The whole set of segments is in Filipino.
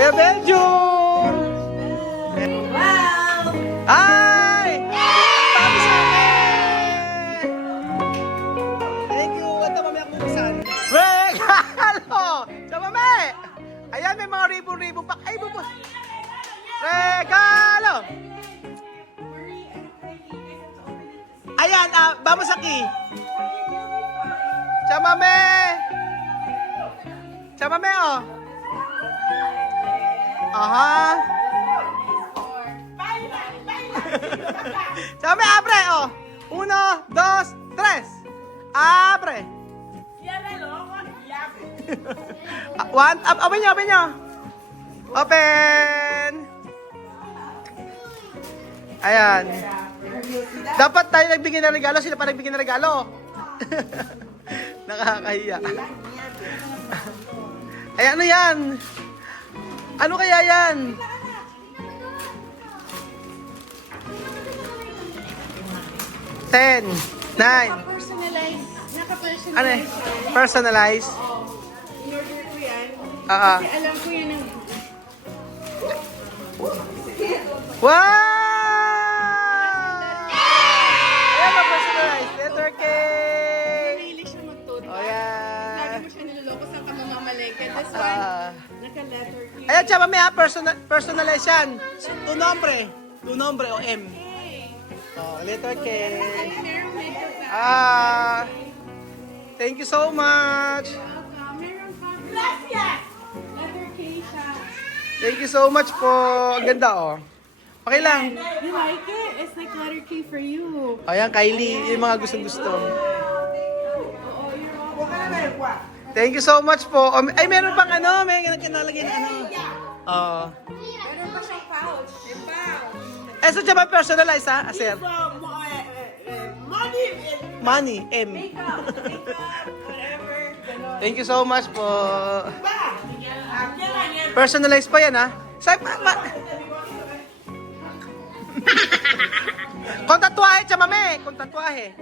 Kuya Benjo! Wow! Ay! Ang dami sa akin! Thank you. Ito mamaya kung saan. Regalo! Sa mami! Ayan, may mga ribbon-ribbon pa. Ay, bubo! Regalo! Ayan, vamos aquí. Sa mami! Sa mami, oh. Aha. Sa mami, abre, oh. 1, 2, 3. Abre. Open nyo, open nyo. Open. Ayan. Dapat tayo nagbigay ng regalo, sila pa nagbigay ng regalo. Nakakahiya. Ay, ano yan? Ano kaya yan? Ten, 9. Naka-personalize. Ano eh? Personalize? In-order ko yan. Ah. Kasi alam ko yun ang... Wow! Ayan na, personalized. Letter K! Mahilig siya mag-tote Oh, bag. yan. Lagi mo siya niloloko sa kamamalengke. This one, Ah. naka-letter Q. Ayan, tsaka may personalize yan. Tu nombre o M. Oh, letter K. Merong makeup na. Thank you so much. Meron pa. Gracias! Letter K siya. Thank you so much po. Ang ganda, oh. Okay lang. You like it? It's like letter K for you. Ayan, Kylie. Yung mga gustong-gusto. Oo, you're welcome. Thank you so much po. Ay, meron pang ano. May kinalagay na ano. Oh. Meron pa siyang pouch. May pouch. Eh, so tsaka personalize, ha? Sir. Money. Money, M. Makeup, whatever. Ganon. Thank you so much po. Personalize pa yan, ha? Kung tatuahe, chamame. Kung tatuahe.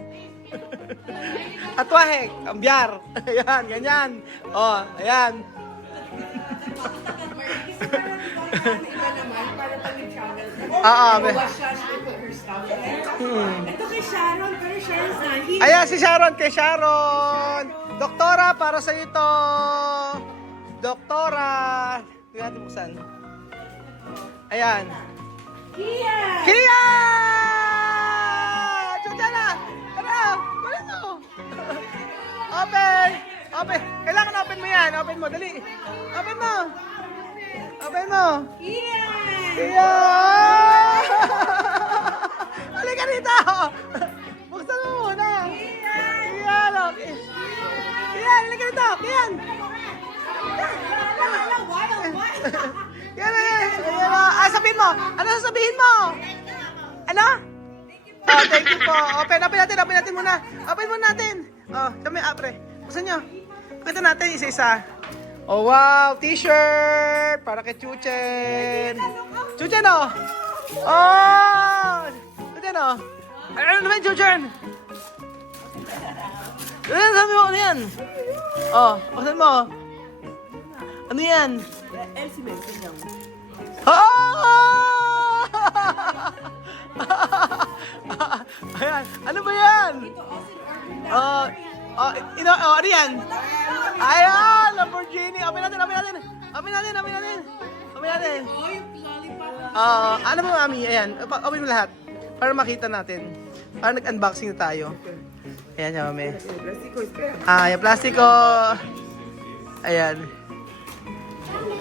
Tatuahe, kambyar. Ayan, ganyan. Oh, ayan. Iba naman, para pag travel. Oo, Wash siya, she put her stuff there. Ito kay Sharon, pero Sharon's not here. Ayan, si Sharon, kay Sharon. Doktora, para sa ito. Doktora. Tingnan natin buksan. Ayan. Kia! Kia! Chucha na! Tara! Kunin mo! Open! Open! Kailangan open mo yan. Open mo, dali. Open mo! Open mo! Kia! Kia! Halika dito! Buksan mo muna! Kia! Look! Kia! Halika dito! Kian! Yan na yan! Sabihin mo! Ano sasabihin mo? Ano? Oh, thank you po. Open natin muna. Open muna natin. Oh, kami apre. Buksan nyo. Pakita natin isa-isa. Oh, wow! T-shirt! Para kay Chuchen. Chuchen, oh! Oh! Chuchen, oh! Ano naman, Chuchen? Ano sabi mo? Ano yan? Oh, buksan mo. Ano yan? Oh! Ayan. Ano ba yan? Ano yan? Ayan! Lamborghini! Open natin! Oh, yung lollipop. Ano ba, mami? Ayan. Open mo lahat. Para makita natin. Para nag-unboxing na tayo. Ayan siya, mami. Yung plastiko. Ayan.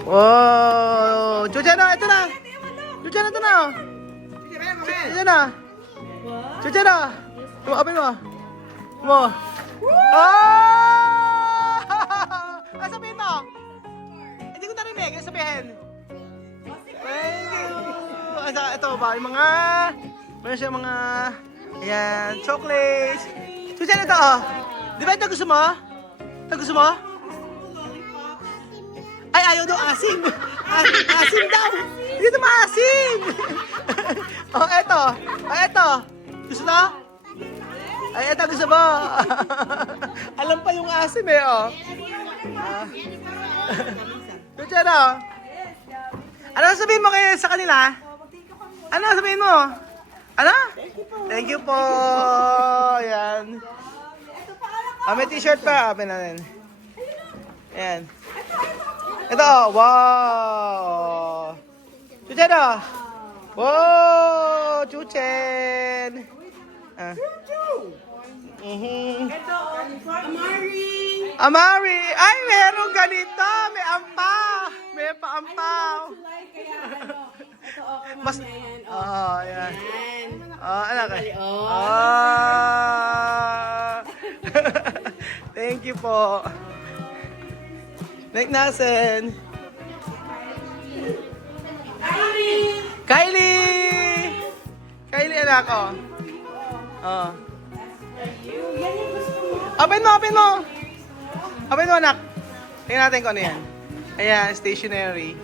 Wow! Chucha na! Ito na! Chucha na! Ito na! Chucha na! Chucha na! Open mo! Mo! Oh! Ano sabihin mo? Hindi ko narinig. Ano sabihin? Thank you! Ito ba? Yung mga... Meron siya mga... Ayan, chocolates. Chucha na ito, oh. Di ba ito gusto mo? Ito gusto mo? Ay, ayaw daw asim. Asim daw. Hindi ito maasim. Oh, eto. Oh, eto. Gusto na? Ay, eto gusto mo. Alam pa yung asim eh, oh. Good na. Ano sabihin mo kayo sa kanila? Ano sabihin mo? Ano? Thank you po. Ayan. May t-shirt pa. Open natin. Ayan. Ito. Wow. Chuchen o. Wow. Chuchen. Ito, Amari. Amari. Ay, meron ganito. May ampaw. May paampaw. Kaya ito okay Mas, mamaya yan. ayan. Yan. Ano ka? Oh. Thank you po. Nick Nasen. Kylie! Kylie, anak ko. Oh. Yan yung gusto mo. Open mo, open mo! Open mo, anak. Tingnan natin kung ano yan. Ayan, stationery.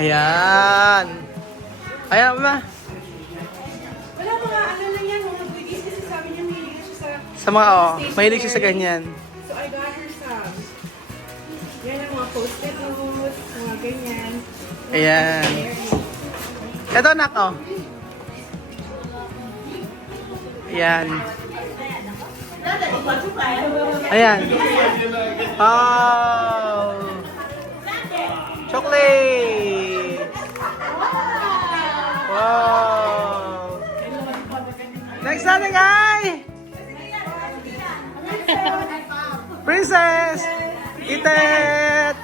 Ayan. Ayan, ba? Wala mga ano lang yan. Mga goodies kasi sabi niya mahilig na siya sa... Sa mga, mahilig siya sa ganyan. So I got her some. Yan ang mga post-it notes, mga ganyan. Ayan. Ito, anak, oh. Ayan. Ayan. Wow. Chocolate. Wow. Next natin, ay! Princess! Itet!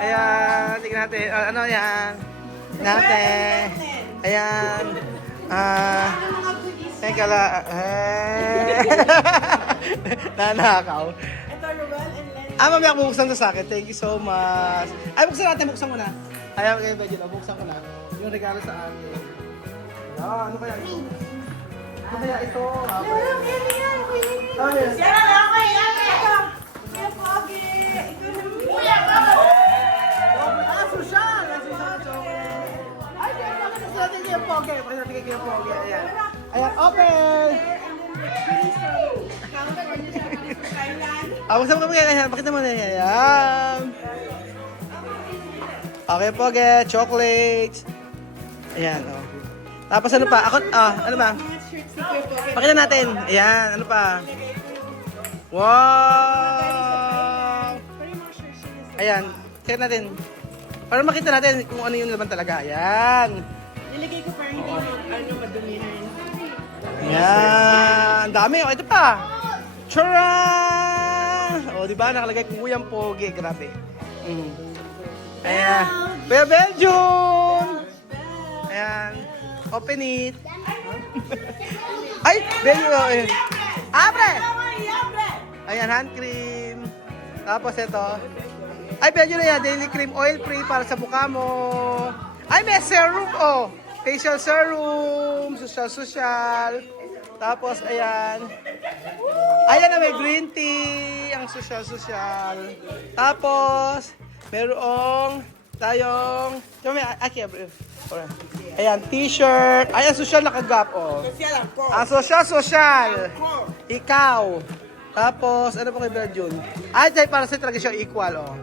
Ayan, tignan natin. Ano yan? Natin. Ayan. Teka lang. Nanakaw. Ito, Ruel and Lenny. Mamaya bubuksan to sa akin. Thank you so much. Ay, buksan natin. Buksan mo na. Ayan, kayo ba dyan? Buksan ko na. Yung regalo sa akin. Ano kaya ito? Ano kaya ito? Ano yan? Social! Ay, kaya bakit natin kayo pogi? Bakit natin kayo pogi? Ayan. Ayan, open! Buksan mo kami kaya. Bakit naman yan? Ayan. Okay, pogi. Chocolates. Ayan, oh. Tapos ano pa? Ako, ano ba? Pakita natin. Ayan, ano pa? Wow! Ayan, check natin. Para makita natin kung ano yung laman talaga. Ayan. Nilagay ko para hindi madumihan. Ayan. Dami. O, ito pa. Charan! O, di ba? Nakalagay Kuyang Pogi. Grabe. Ayan. Kuya Belgium! Ayan. Open it. Ay! Belgium. Ayan. Abre! Ayan, hand cream. Tapos ito. Ay, Belgium na yan. Daily cream oil free para sa mukha mo. Ay, may serum, oh. Facial serum. Social. Tapos, ayan. Ayan na, may green tea. Ang social. Tapos, merong tayong... Ayan, t-shirt. Ayan, social nakagap, oh. Ang social. Ikaw. Tapos, ano pa kay Belgium? Ay, para sa talaga siya equal, oh.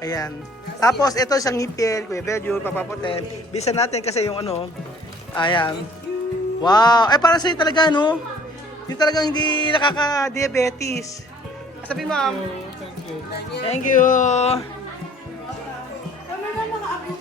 Ayan. Tapos, ito isang ngipin, Kuya Belgium, papaputin. Bisa natin kasi yung ano. Ayan. Wow. Para sa'yo talaga, no? Yung talagang hindi nakaka-diabetes. Sabihin mo, ma'am. Thank you. Tama na mga apo.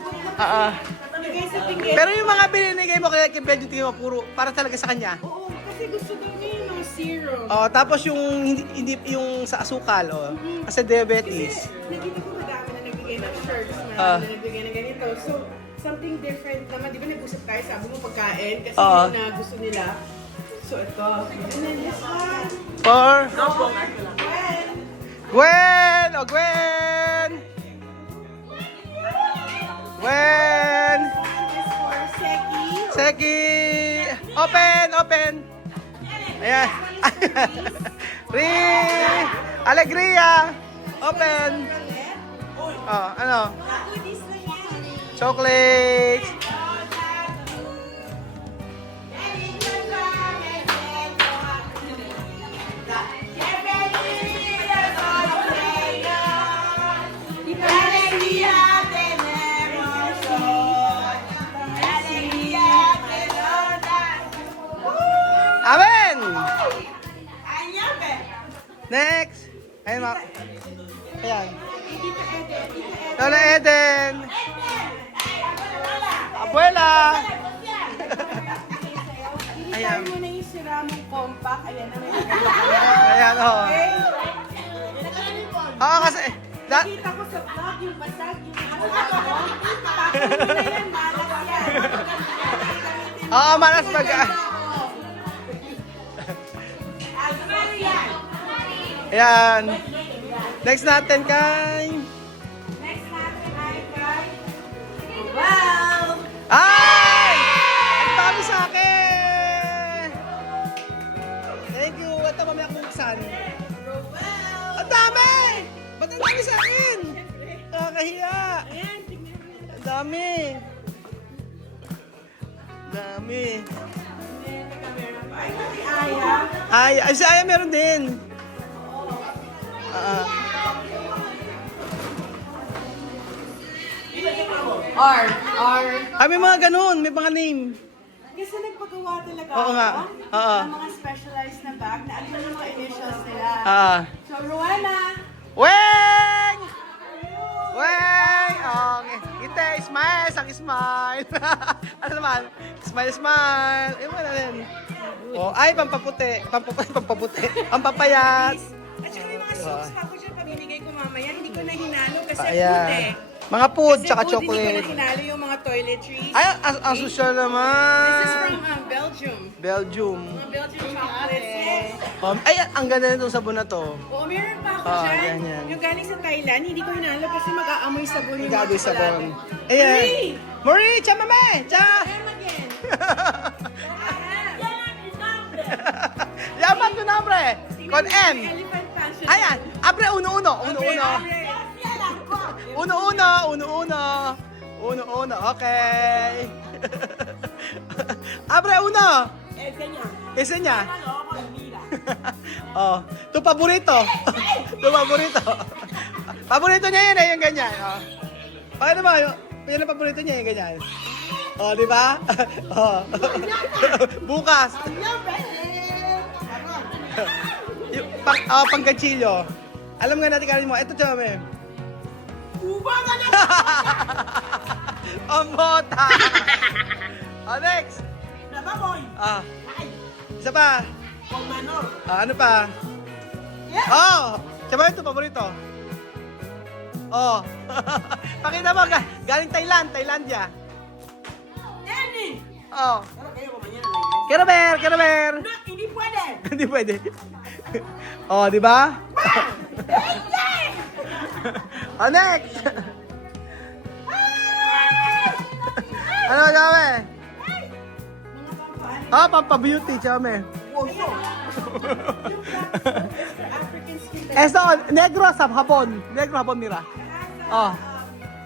Nilagay sa pinggit. Pero yung mga binigay mo kay Belgium, tingin mo, puro para talaga sa kanya. Oo, kasi gusto daw niya yung mga serum. Tapos yung hindi yung sa asukal, kasi diabetes. Nakita ko madami na nagbigay ng shirts na nagbigay ng ganito. So, something different naman. Di ba nag-usap tayo, sabi mo pagkain, kasi yun na gusto nila. So, ito. And then this one. For? Gwen. Gwen! Gwen! Gwen! This for Seki. Seki! Open! Ayan. Alegria! Open! Ano? Chocolate! Next. Ayan, ayan. Lola Eden. Abuela. Ayan. Ayan mo na yung sira mong compact. Ayan na may Ayan, oh. Okay? Oo, kasi... Nakita ko sa vlog yung basag, yung tapos mo na yan, malas yan. Oo, malas mag... Ayan. Next natin kay... Next natin ay kay... Wow! Ay! Ang dami sa akin! Thank you. Ito mamaya kung buksan. Ang dami! Ba't ang dami sa akin? Nakakahiya. Ayan, tignan mo yan. Ang dami. Ang dami. Ay, pati Aya. Ay, si Aya meron din. R. Ay, may mga ganun. May mga name. Kasi nagpagawa talaga Oo nga. Oo. ng mga specialized na bag na ano yung mga initials nila. So, Rowena, Weng! Weng! Oh, ite, smile, sang smile. Ano naman? Smile, smile. Ayun mo na rin. Oh, ay, pampaputi. Pampaputi. Pampapayat. at saka may mga sauce pa ako dyan, pamimigay ko mamaya. Hindi ko na hinalo kasi food Ayan. eh. Mga food, Kasi tsaka food, hindi ko chocolate. na hinalo yung mga toiletries. Ay, ang social This is naman. from Belgium. Belgium. Mga Belgian chocolates. Yes. Ay, ang ganda nitong sabon na to. Oo, meron pa ako Ah, dyan. ganyan. Yung galing sa Thailand, hindi ko hinalo kasi mag-aamoy sabon yung Gabi mga sabon. chocolate. Ayan. Marie! Marie, chamame! Cha! Em again. Yaman tu nombre. Con M. Elephant fashion. Ayan. Abre uno-uno. Uno-uno. Uno-uno. Uno-uno. Uno-uno. Okay. Abre uno. Ese niya. Oh, tu paborito. Tu paborito. Paborito niya yun eh, yung ganyan. Oh. Paano ba? Yun ang paborito niya, yung ganyan. Oh, di ba? Oh. Bukas. Yung pangkachilyo. Alam nga natin kanin mo. Ito, chame. Uba ka na! Ang bota. Oh, next. Nababoy! Isa pa. Manor! Ano pa? Oh, chame ito, paborito. Oh. Pakita mo, galing Thailand, Thailandia. Danny! Oh. Pero kayo pa manyan. Keraber, keraber. No, hindi pwede! Hindi pwede. Oh, di ba? Oh, next. Ano chame? Mga pampaan. Ah, pampa-beauty, chame. Puso! African skin Esto, negro sa hapon. Negro hapon mira. Oh.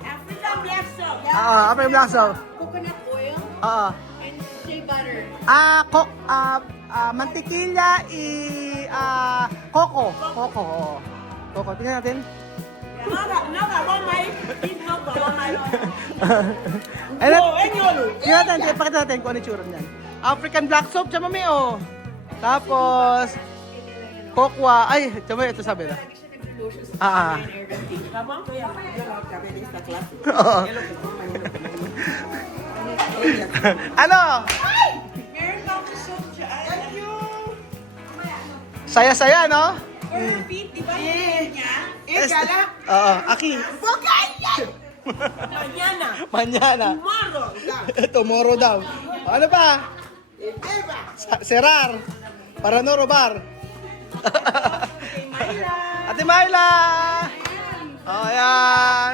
African black soap. Apa yung blaso? Coconut oil Oo. and shea butter. Mantikilya coco. Coco. Oo. Coco. Tingnan natin. Ayun. Tingnan natin. Pakita natin kung ano yung tsura niyan. African black soap. Tsama may oh. Tapos, kokwa. Ay, tsama ito sabi na. Lagi siya nag-lotion sa Ah. skin and everything. Tamang ko yan. Oo. Ano? Meron pa ako soap dyan. Thank you! Saya-saya, no? For her feet, di ba yung hair niya? Oo, aki. Mañana! Mañana. Tomorrow! Tomorrow daw. Ano pa? Serar. Para no robar. Kay Myla! Ate Myla! Oh, ayan.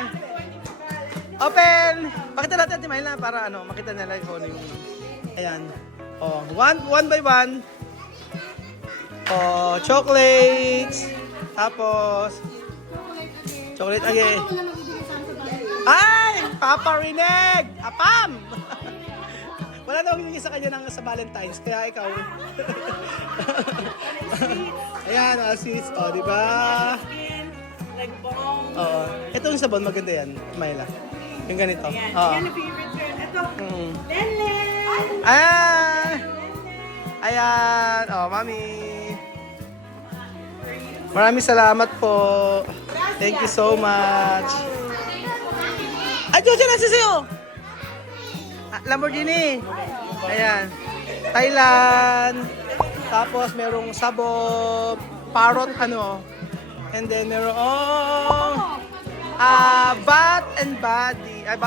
Open! Pakita natin Ate Myla para ano, makita nila kung ano yung... Ayan. Oh, one by one. Oh, chocolates. Tapos... Chocolate again. Ay! Papa Reneg! Apam! Wala daw hindi sa kanya ng sa Valentine's, kaya ikaw. Ayan, sis. O, di ba? Skin, like balm. Oo. Itong sabon, maganda yan, Myla. Yung ganito. Ayan. Oo. Ayan ang favorite ko. Ito. Mm. Lenlen! Ayan! Ayan! Oh, mami! For you. Maraming salamat po. Thank you so much. Ay, Jojo, nasa sa'yo. Lamborghini. Ayan. Thailand. Tapos merong sabog. Parrot ano. And then merong Bath and Body. Ay,